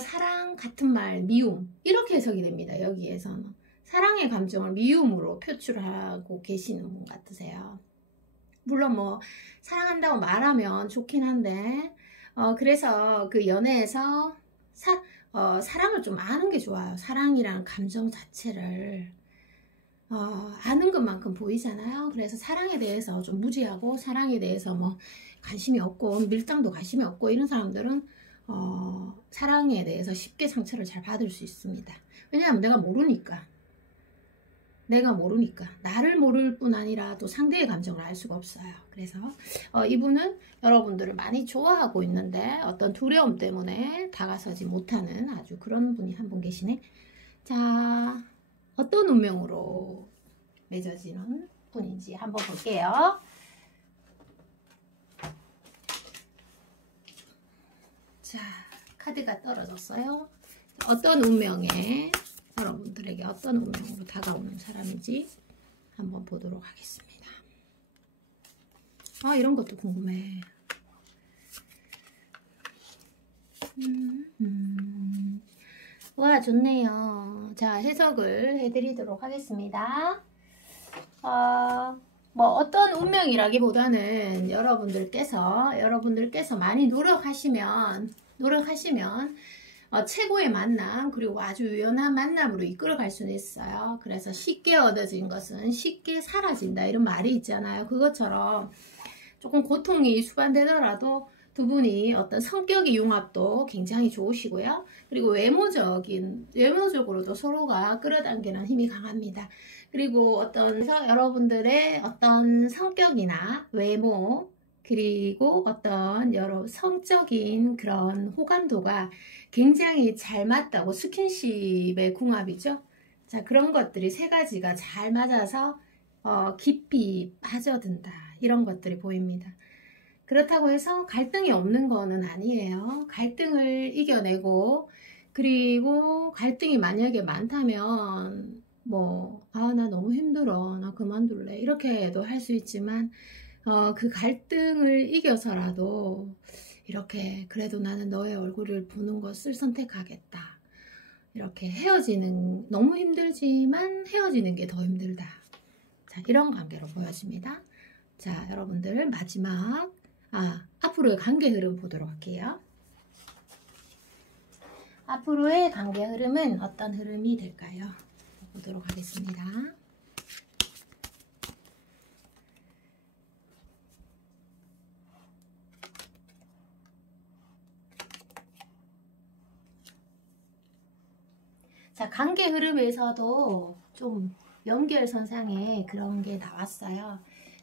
사랑 같은 말, 미움, 이렇게 해석이 됩니다. 여기에서는 사랑의 감정을 미움으로 표출하고 계시는 분 같으세요. 물론 뭐 사랑한다고 말하면 좋긴 한데, 그래서 그 연애에서 사랑을 좀 아는 게 좋아요. 사랑이라는 감정 자체를 아는 것만큼 보이잖아요. 그래서 사랑에 대해서 좀 무지하고, 사랑에 대해서 뭐 관심이 없고, 밀당도 관심이 없고, 이런 사람들은 사랑에 대해서 쉽게 상처를 잘 받을 수 있습니다. 왜냐하면 내가 모르니까. 나를 모를 뿐 아니라 또 상대의 감정을 알 수가 없어요. 그래서 이분은 여러분들을 많이 좋아하고 있는데 어떤 두려움 때문에 다가서지 못하는 아주 그런 분이 한 분 계시네. 자, 어떤 운명으로 맺어지는 분인지 한번 볼게요. 자, 카드가 떨어졌어요. 어떤 운명에, 여러분들에게 어떤 운명으로 다가오는 사람인지 한번 보도록 하겠습니다. 이런 것도 궁금해. 와, 좋네요. 자, 해석을 해드리도록 하겠습니다. 뭐 어떤 운명이라기보다는 여러분들께서 많이 노력하시면 최고의 만남, 그리고 아주 유연한 만남으로 이끌어갈 수는 있어요. 그래서 쉽게 얻어진 것은 쉽게 사라진다, 이런 말이 있잖아요. 그것처럼 조금 고통이 수반되더라도 두 분이 어떤 성격의 융합도 굉장히 좋으시고요. 그리고 외모적으로도 서로가 끌어당기는 힘이 강합니다. 그리고 여러분들의 어떤 성격이나 외모, 그리고 어떤 여러 성적인 그런 호감도가 굉장히 잘 맞다고, 스킨십의 궁합이죠. 자, 그런 것들이 세 가지가 잘 맞아서 깊이 빠져든다, 이런 것들이 보입니다. 그렇다고 해서 갈등이 없는 거는 아니에요. 갈등을 이겨내고, 그리고 갈등이 만약에 많다면 나 너무 힘들어, 나 그만둘래, 이렇게도 할 수 있지만 그 갈등을 이겨서라도 이렇게, 그래도 나는 너의 얼굴을 보는 것을 선택하겠다, 이렇게 너무 힘들지만 헤어지는 게 더 힘들다. 자, 이런 관계로 보여집니다. 자, 여러분들 마지막 앞으로의 관계 흐름 보도록 할게요. 앞으로의 관계 흐름은 어떤 흐름이 될까요? 보도록 하겠습니다. 자, 관계 흐름에서도 좀 연결선상에 그런 게 나왔어요.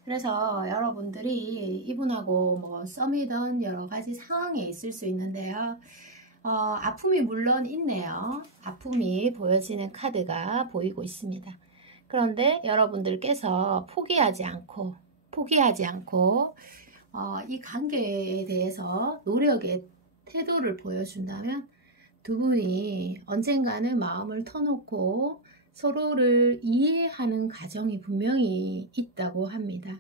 그래서 여러분들이 이분하고 뭐 썸이든 여러 가지 상황에 있을 수 있는데요. 아픔이 물론 있네요. 아픔이 보여지는 카드가 보이고 있습니다. 그런데 여러분들께서 포기하지 않고 이 관계에 대해서 노력의 태도를 보여준다면 두 분이 언젠가는 마음을 터놓고 서로를 이해하는 과정이 분명히 있다고 합니다.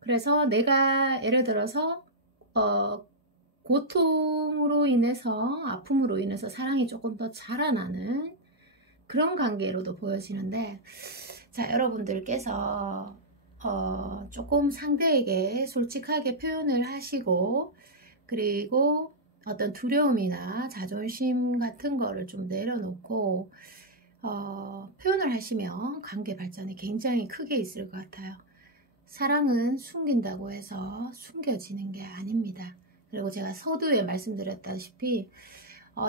그래서 내가 예를 들어서 고통으로 인해서, 아픔으로 인해서 사랑이 조금 더 자라나는 그런 관계로도 보여지는데, 자, 여러분들께서 조금 상대에게 솔직하게 표현을 하시고, 그리고 어떤 두려움이나 자존심 같은 거를 좀 내려놓고 표현을 하시면 관계 발전이 굉장히 크게 있을 것 같아요. 사랑은 숨긴다고 해서 숨겨지는 게 아닙니다. 그리고 제가 서두에 말씀드렸다시피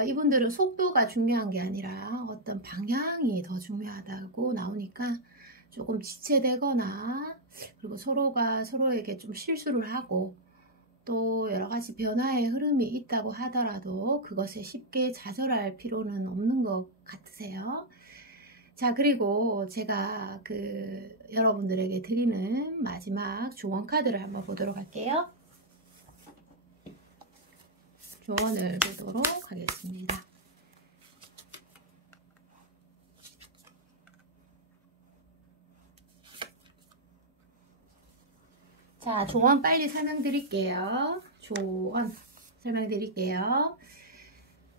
이분들은 속도가 중요한 게 아니라 어떤 방향이 더 중요하다고 나오니까 조금 지체되거나, 그리고 서로가 서로에게 좀 실수를 하고, 또 여러가지 변화의 흐름이 있다고 하더라도 그것에 쉽게 좌절할 필요는 없는 것 같으세요. 자, 그리고 제가 여러분들에게 드리는 마지막 조언 카드를 한번 보도록 할게요. 조언을 보도록 하겠습니다. 자, 조언 빨리 설명드릴게요. 조언 설명드릴게요.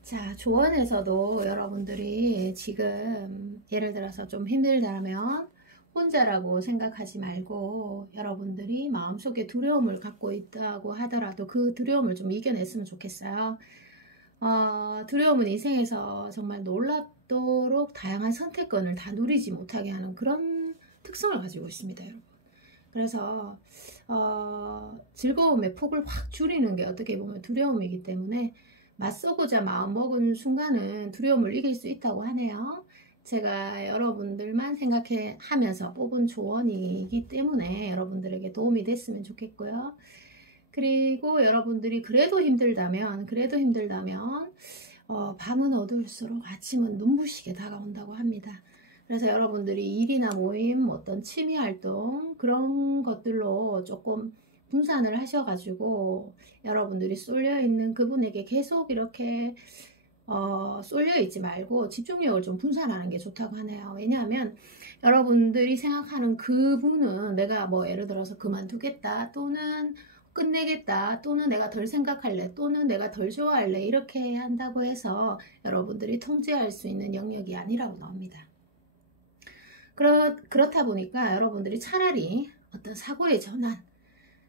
자, 조언에서도 여러분들이 지금 예를 들어서 좀 힘들다면 혼자라고 생각하지 말고 여러분들이 마음속에 두려움을 갖고 있다고 하더라도 그 두려움을 좀 이겨냈으면 좋겠어요. 두려움은 인생에서 정말 놀랍도록 다양한 선택권을 다 누리지 못하게 하는 그런 특성을 가지고 있습니다, 여러분. 그래서 즐거움의 폭을 확 줄이는 게 어떻게 보면 두려움이기 때문에 맞서고자 마음먹은 순간은 두려움을 이길 수 있다고 하네요. 제가 여러분들만 생각하면서 뽑은 조언이기 때문에 여러분들에게 도움이 됐으면 좋겠고요. 그리고 여러분들이 그래도 힘들다면 밤은 어두울수록 아침은 눈부시게 다가온다고 합니다. 그래서 여러분들이 일이나 모임, 어떤 취미활동 그런 것들로 조금 분산을 하셔가지고 여러분들이 쏠려있는 그분에게 계속 이렇게 쏠려있지 말고 집중력을 좀 분산하는 게 좋다고 하네요. 왜냐하면 여러분들이 생각하는 그분은 내가 뭐 예를 들어서 그만두겠다 또는 끝내겠다 또는 내가 덜 생각할래 또는 내가 덜 좋아할래 이렇게 한다고 해서 여러분들이 통제할 수 있는 영역이 아니라고 나옵니다. 그렇다 보니까 여러분들이 차라리 어떤 사고의 전환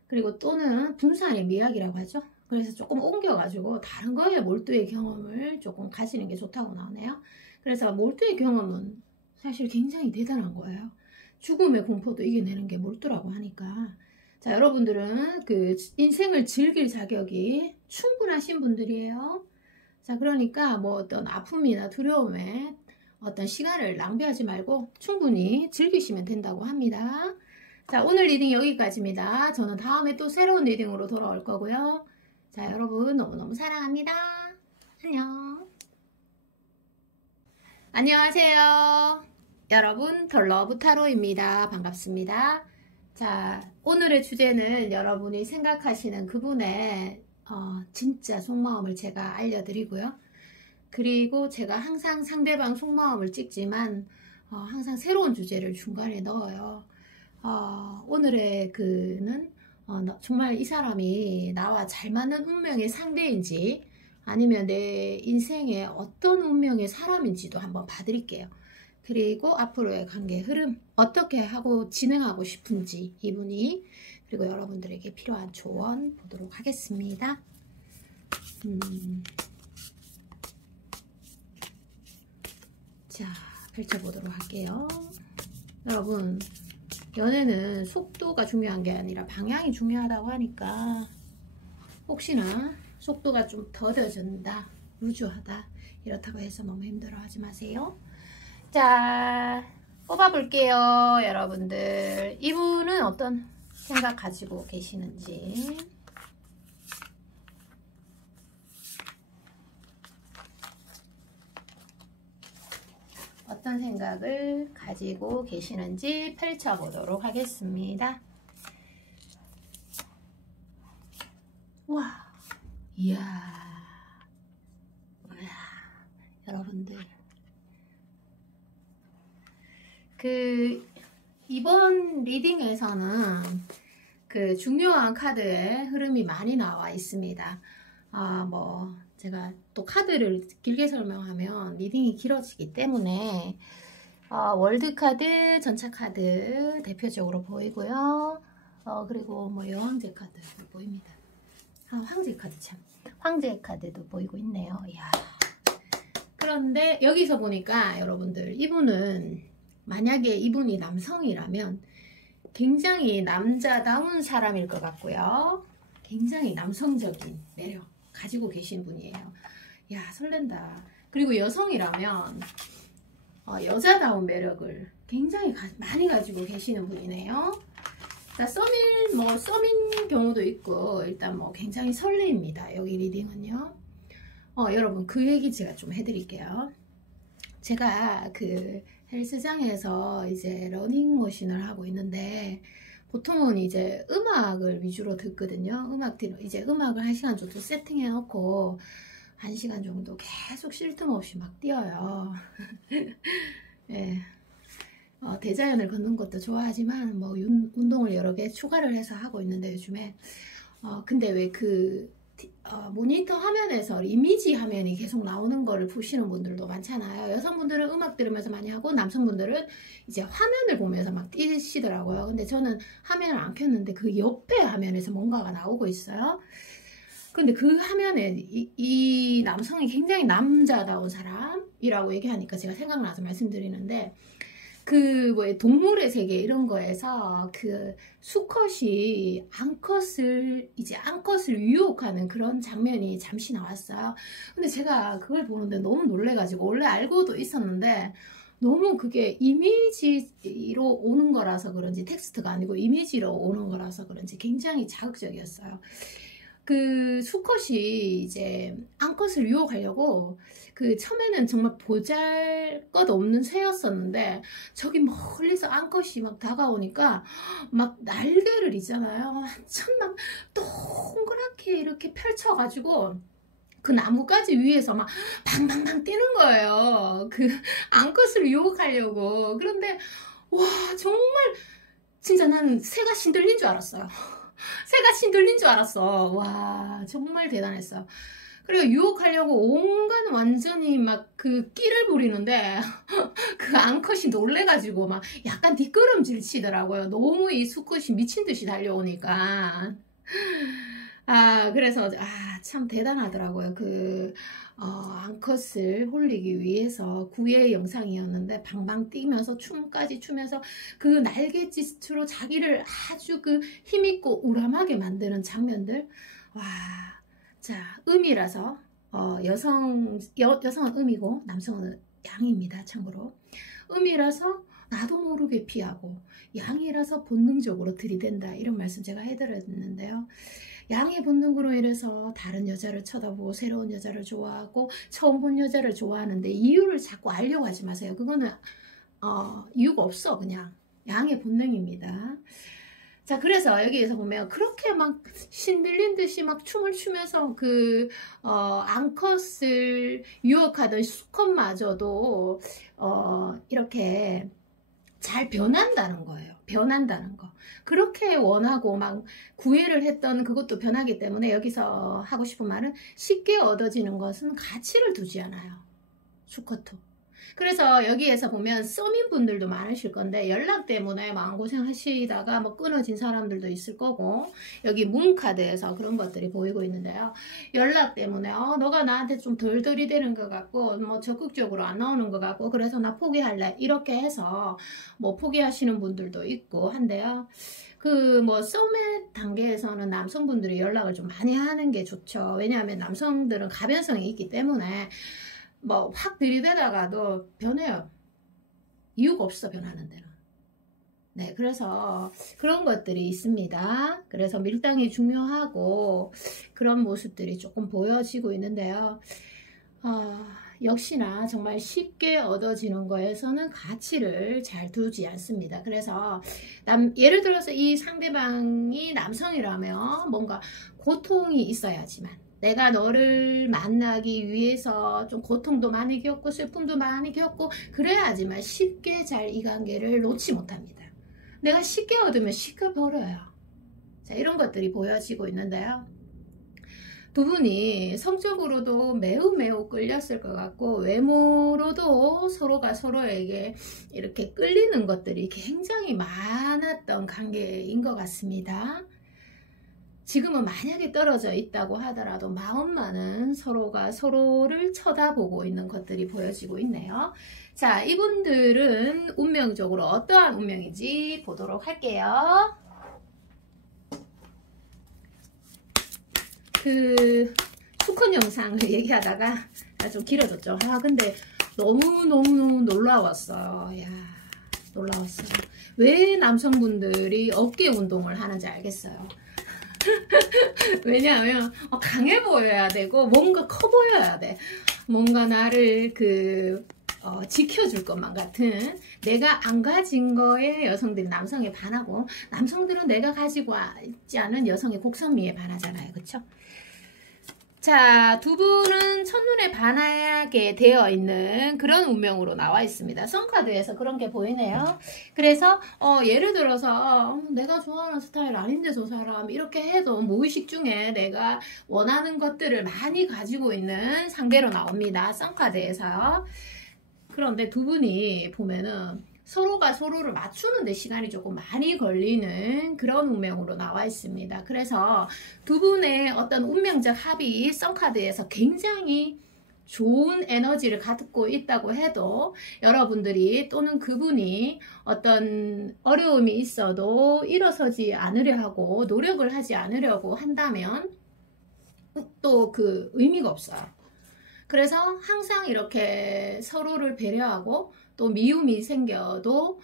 그리고 또는 분산의 미학이라고 하죠. 그래서 조금 옮겨가지고 다른 거에 몰두의 경험을 조금 가지는 게 좋다고 나오네요. 그래서 몰두의 경험은 사실 굉장히 대단한 거예요. 죽음의 공포도 이겨내는 게 몰두라고 하니까. 자, 여러분들은 그 인생을 즐길 자격이 충분하신 분들이에요. 자, 그러니까 뭐 어떤 아픔이나 두려움에 어떤 시간을 낭비하지 말고 충분히 즐기시면 된다고 합니다. 자, 오늘 리딩 여기까지입니다. 저는 다음에 또 새로운 리딩으로 돌아올 거고요. 자, 여러분 너무너무 사랑합니다. 안녕. 안녕하세요. 여러분 덜러브 타로입니다. 반갑습니다. 자, 오늘의 주제는 여러분이 생각하시는 그분의 진짜 속마음을 제가 알려드리고요. 그리고 제가 항상 상대방 속마음을 찍지만 항상 새로운 주제를 중간에 넣어요. 오늘의 그는 정말 이 사람이 나와 잘 맞는 운명의 상대인지 아니면 내 인생의 어떤 운명의 사람인지도 한번 봐드릴게요. 그리고 앞으로의 관계 흐름 어떻게 하고 진행하고 싶은지 이분이 그리고 여러분들에게 필요한 조언 보도록 하겠습니다. 자, 펼쳐보도록 할게요. 여러분, 연애는 속도가 중요한 게 아니라 방향이 중요하다고 하니까 혹시나 속도가 좀 더뎌진다, 루즈하다 이렇다고 해서 너무 힘들어하지 마세요. 자, 뽑아볼게요. 여러분들, 이분은 어떤 생각 가지고 계시는지. 어떤 생각을 가지고 계시는지 펼쳐보도록 하겠습니다. 와, 이야, 여러분들, 이번 리딩에서는 중요한 카드의 흐름이 많이 나와 있습니다. 제가 또 카드를 길게 설명하면 리딩이 길어지기 때문에 월드 카드, 전차 카드 대표적으로 보이고요. 그리고 뭐 여왕제 카드 보입니다. 황제 카드 황제 카드도 보이고 있네요. 이야. 그런데 여기서 보니까 여러분들, 이분은 만약에 이분이 남성이라면 굉장히 남자다운 사람일 것 같고요. 굉장히 남성적인 매력 가지고 계신 분이에요. 야, 설렌다. 그리고 여성이라면 여자다운 매력을 굉장히 많이 가지고 계시는 분이네요. 자, 썸인 경우도 있고 일단 굉장히 설레입니다. 여기 리딩은요. 여러분, 그 얘기 제가 좀 해드릴게요. 제가 헬스장에서 이제 러닝머신을 하고 있는데 보통은 이제 음악을 위주로 듣거든요. 이제 음악을 1시간 정도 세팅해 놓고 1시간 정도 계속 쉴 틈 없이 막 뛰어요. 예. 대자연을 걷는 것도 좋아하지만 뭐 운동을 여러 개 추가를 해서 하고 있는데 요즘에 근데 왜 모니터 화면에서 이미지 화면이 계속 나오는 거를 보시는 분들도 많잖아요. 여성분들은 음악 들으면서 많이 하고 남성분들은 이제 화면을 보면서 막 뛰시더라고요. 근데 저는 화면을 안 켰는데 그 옆에 화면에서 뭔가가 나오고 있어요. 근데 그 화면에 이 남성이 굉장히 남자다운 사람이라고 얘기하니까 제가 생각나서 말씀드리는데 동물의 세계 이런 거에서 수컷이 암컷을 유혹하는 그런 장면이 잠시 나왔어요. 근데 제가 그걸 보는데 너무 놀래가지고, 원래 알고도 있었는데 너무 그게 이미지로 오는 거라서 그런지, 텍스트가 아니고 이미지로 오는 거라서 그런지 굉장히 자극적이었어요. 수컷이 이제 암컷을 유혹하려고 처음에는 정말 보잘것없는 새였었는데 저기 멀리서 암컷이 막 다가오니까 막 날개를 있잖아요. 한참 막 동그랗게 이렇게 펼쳐가지고 그 나뭇가지 위에서 막 방방방 뛰는 거예요. 암컷을 유혹하려고. 그런데 와, 정말 진짜 나는 새가 신들린 줄 알았어요. 새가 신들린 줄 알았어. 와, 정말 대단했어. 그리고 유혹하려고 온갖 완전히 막 끼를 부리는데 암컷이 놀래가지고 막 약간 뒷걸음질 치더라고요. 너무 이 수컷이 미친 듯이 달려오니까. 그래서 참 대단하더라고요. 암컷을 홀리기 위해서 구애 영상이었는데 방방 뛰면서 춤까지 추면서 날갯짓으로 자기를 아주 힘있고 우람하게 만드는 장면들. 와, 자, 음이라서 여성은 음이고 남성은 양입니다. 참고로 음이라서 나도 모르게 피하고 양이라서 본능적으로 들이댄다, 이런 말씀 제가 해드렸는데요. 양의 본능으로 인해서 다른 여자를 쳐다보고 새로운 여자를 좋아하고 처음 본 여자를 좋아하는데 이유를 자꾸 알려고 하지 마세요. 그거는 이유가 없어. 그냥 양의 본능입니다. 자, 그래서 여기에서 보면 그렇게 막 신들린 듯이 막 춤을 추면서 암컷을 유혹하던 수컷마저도 이렇게 잘 변한다는 거예요. 변한다는 거. 그렇게 원하고 막 구애를 했던 그것도 변하기 때문에 여기서 하고 싶은 말은 쉽게 얻어지는 것은 가치를 두지 않아요. 수컷도. 그래서 여기에서 보면 서민분들도 많으실 건데 연락 때문에 마음고생 하시다가 뭐 끊어진 사람들도 있을 거고, 여기 문카드에서 그런 것들이 보이고 있는데요. 연락 때문에 너가 나한테 좀 덜 들이대는 것 같고 뭐 적극적으로 안 나오는 것 같고 그래서 나 포기할래, 이렇게 해서 뭐 포기하시는 분들도 있고 한데요. 소매 단계에서는 남성분들이 연락을 좀 많이 하는 게 좋죠. 왜냐하면 남성들은 가변성이 있기 때문에 뭐 확 들이대다가도 변해요. 이유가 없어, 변하는 데는. 네, 그래서 그런 것들이 있습니다. 그래서 밀당이 중요하고 그런 모습들이 조금 보여지고 있는데요. 역시나 정말 쉽게 얻어지는 거에서는 가치를 잘 두지 않습니다. 그래서 예를 들어서 이 상대방이 남성이라면 뭔가 고통이 있어야지만, 내가 너를 만나기 위해서 좀 고통도 많이 겪고 슬픔도 많이 겪고 그래야지만 쉽게 잘 이 관계를 놓지 못합니다. 내가 쉽게 얻으면 쉽게 버려요. 자, 이런 것들이 보여지고 있는데요. 두 분이 성적으로도 매우 끌렸을 것 같고 외모로도 서로가 서로에게 이렇게 끌리는 것들이 굉장히 많았던 관계인 것 같습니다. 지금은 만약에 떨어져 있다고 하더라도 마음만은 서로가 서로를 쳐다보고 있는 것들이 보여지고 있네요. 자, 이분들은 운명적으로 어떠한 운명인지 보도록 할게요. 수컷 영상을 얘기하다가 좀 길어졌죠. 근데 너무 놀라웠어요. 야, 놀라웠어요. 왜 남성분들이 어깨 운동을 하는지 알겠어요. 왜냐하면 강해 보여야 되고 뭔가 커 보여야 돼. 뭔가 나를 지켜줄 것만 같은 내가 안 가진 거에 여성들이 남성에 반하고 남성들은 내가 가지고 있지 않은 여성의 곡선미에 반하잖아요. 그쵸? 자, 두 분은 첫눈에 반하게 되어 있는 그런 운명으로 나와 있습니다. 썬카드에서 그런 게 보이네요. 그래서 예를 들어서 내가 좋아하는 스타일 아닌데 저 사람 이렇게 해도 무의식 중에 내가 원하는 것들을 많이 가지고 있는 상대로 나옵니다. 썬카드에서. 그런데 두 분이 보면은 서로가 서로를 맞추는데 시간이 조금 많이 걸리는 그런 운명으로 나와 있습니다. 그래서 두 분의 어떤 운명적 합이 썬카드에서 굉장히 좋은 에너지를 갖고 있다고 해도 여러분들이 또는 그분이 어떤 어려움이 있어도 일어서지 않으려 하고 노력을 하지 않으려고 한다면 또 그 의미가 없어요. 그래서 항상 이렇게 서로를 배려하고 또 미움이 생겨도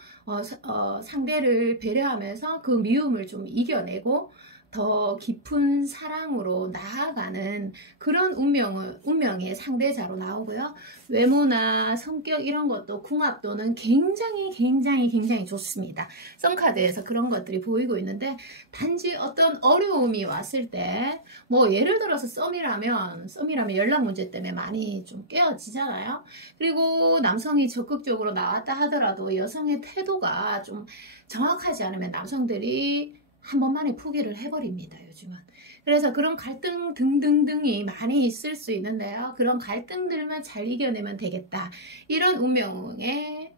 상대를 배려하면서 그 미움을 좀 이겨내고 더 깊은 사랑으로 나아가는 그런 운명의 상대자로 나오고요. 외모나 성격 이런 것도 궁합도는 굉장히 좋습니다. 썬카드에서 그런 것들이 보이고 있는데 단지 어떤 어려움이 왔을 때 뭐 예를 들어서 썸이라면 연락 문제 때문에 많이 좀 깨어지잖아요. 그리고 남성이 적극적으로 나왔다 하더라도 여성의 태도가 좀 정확하지 않으면 남성들이 한 번만에 포기를 해버립니다. 요즘은. 그래서 그런 갈등 등등등이 많이 있을 수 있는데요. 그런 갈등들만 잘 이겨내면 되겠다. 이런 운명의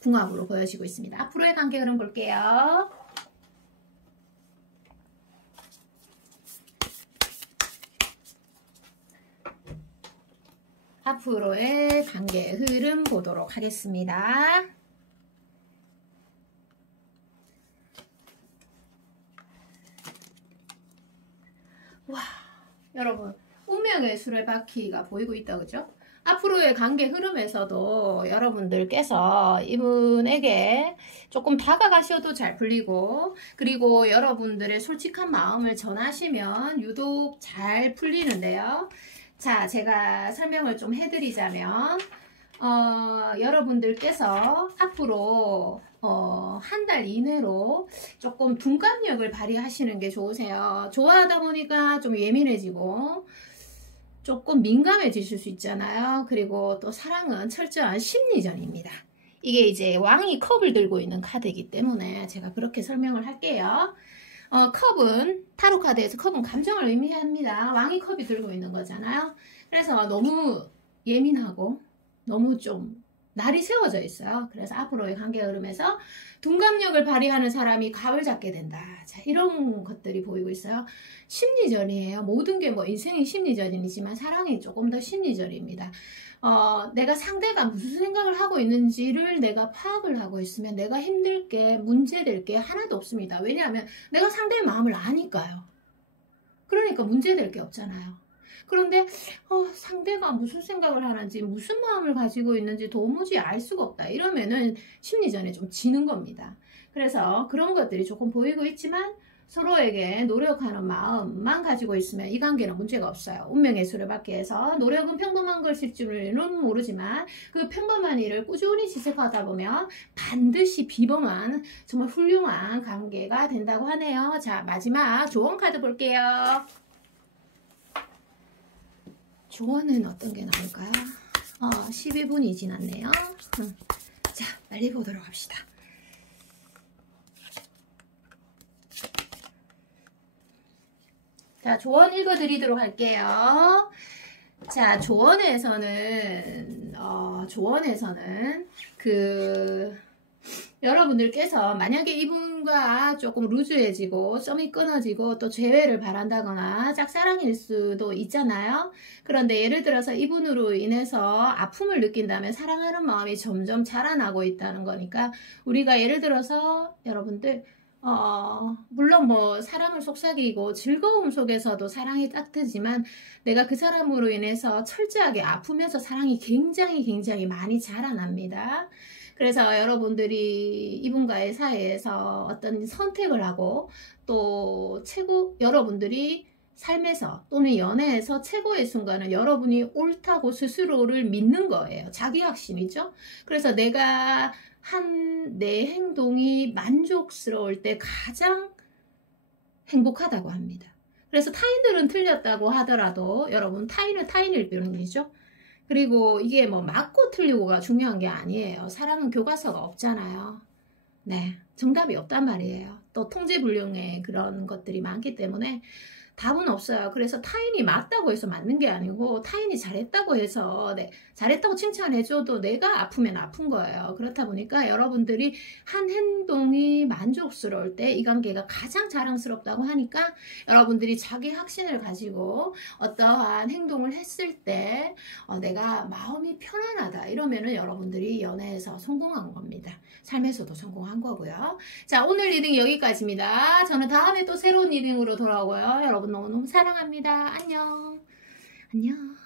궁합으로 보여지고 있습니다. 앞으로의 관계 흐름 볼게요. 앞으로의 관계 흐름 보도록 하겠습니다. 와, 여러분 운명의 수레바퀴가 보이고 있다 그죠? 앞으로의 관계 흐름에서도 여러분들께서 이분에게 조금 다가가셔도 잘 풀리고 그리고 여러분들의 솔직한 마음을 전하시면 유독 잘 풀리는데요. 자, 제가 설명을 좀 해드리자면 여러분들께서 앞으로 한 달 이내로 조금 둔감력을 발휘하시는 게 좋으세요. 좋아하다 보니까 좀 예민해지고 조금 민감해지실 수 있잖아요. 그리고 또 사랑은 철저한 심리전입니다. 이게 이제 왕이 컵을 들고 있는 카드이기 때문에 제가 그렇게 설명을 할게요. 컵은 타로 카드에서 컵은 감정을 의미합니다. 왕이 컵이 들고 있는 거잖아요. 그래서 너무 예민하고 너무 좀 날이 세워져 있어요. 그래서 앞으로의 관계 흐름에서 둔감력을 발휘하는 사람이 각을 잡게 된다. 자, 이런 것들이 보이고 있어요. 심리전이에요. 모든 게 뭐 인생이 심리전이지만 사랑이 조금 더 심리전입니다. 내가 상대가 무슨 생각을 하고 있는지를 내가 파악을 하고 있으면 내가 힘들 게 문제될 게 하나도 없습니다. 왜냐하면 내가 상대의 마음을 아니까요. 그러니까 문제될 게 없잖아요. 그런데 상대가 무슨 생각을 하는지 무슨 마음을 가지고 있는지 도무지 알 수가 없다. 이러면은 심리전에 좀 지는 겁니다. 그래서 그런 것들이 조금 보이고 있지만 서로에게 노력하는 마음만 가지고 있으면 이 관계는 문제가 없어요. 운명의 수레바퀴에서 노력은 평범한 것일 줄은 모르지만 그 평범한 일을 꾸준히 지속하다 보면 반드시 비범한 정말 훌륭한 관계가 된다고 하네요. 자, 마지막 조언 카드 볼게요. 조언은 어떤 게 나올까요? 12분이 지났네요. 자, 빨리 보도록 합시다. 자, 조언 읽어드리도록 할게요. 자, 조언에서는 여러분들께서 만약에 이분과 조금 루즈해지고 썸이 끊어지고 또 재회를 바란다거나 짝사랑일 수도 있잖아요. 그런데 예를 들어서 이분으로 인해서 아픔을 느낀다면 사랑하는 마음이 점점 자라나고 있다는 거니까 우리가 예를 들어서 여러분들 물론 뭐 사랑을 속삭이고 즐거움 속에서도 사랑이 따뜻하지만 내가 그 사람으로 인해서 철저하게 아프면서 사랑이 굉장히 많이 자라납니다. 그래서 여러분들이 이분과의 사이에서 어떤 선택을 하고 또 여러분들이 삶에서 또는 연애에서 최고의 순간은 여러분이 옳다고 스스로를 믿는 거예요. 자기 확신이죠. 그래서 내가 한 내 행동이 만족스러울 때 가장 행복하다고 합니다. 그래서 타인들은 틀렸다고 하더라도 여러분 타인은 타인일 뿐이죠. 그리고 이게 뭐 맞고 틀리고가 중요한 게 아니에요. 사람은 교과서가 없잖아요. 네, 정답이 없단 말이에요. 또 통제불능의 그런 것들이 많기 때문에 답은 없어요. 그래서 타인이 맞다고 해서 맞는 게 아니고 타인이 잘했다고 해서 잘했다고 칭찬해줘도 내가 아프면 아픈 거예요. 그렇다 보니까 여러분들이 한 행동이 만족스러울 때 이 관계가 가장 자랑스럽다고 하니까 여러분들이 자기 확신을 가지고 어떠한 행동을 했을 때 내가 마음이 편안하다 이러면은 여러분들이 연애에서 성공한 겁니다. 삶에서도 성공한 거고요. 자, 오늘 리딩 여기까지입니다. 저는 다음에 또 새로운 리딩으로 돌아오고요. 여러분 너무너무 사랑합니다. 안녕. 안녕.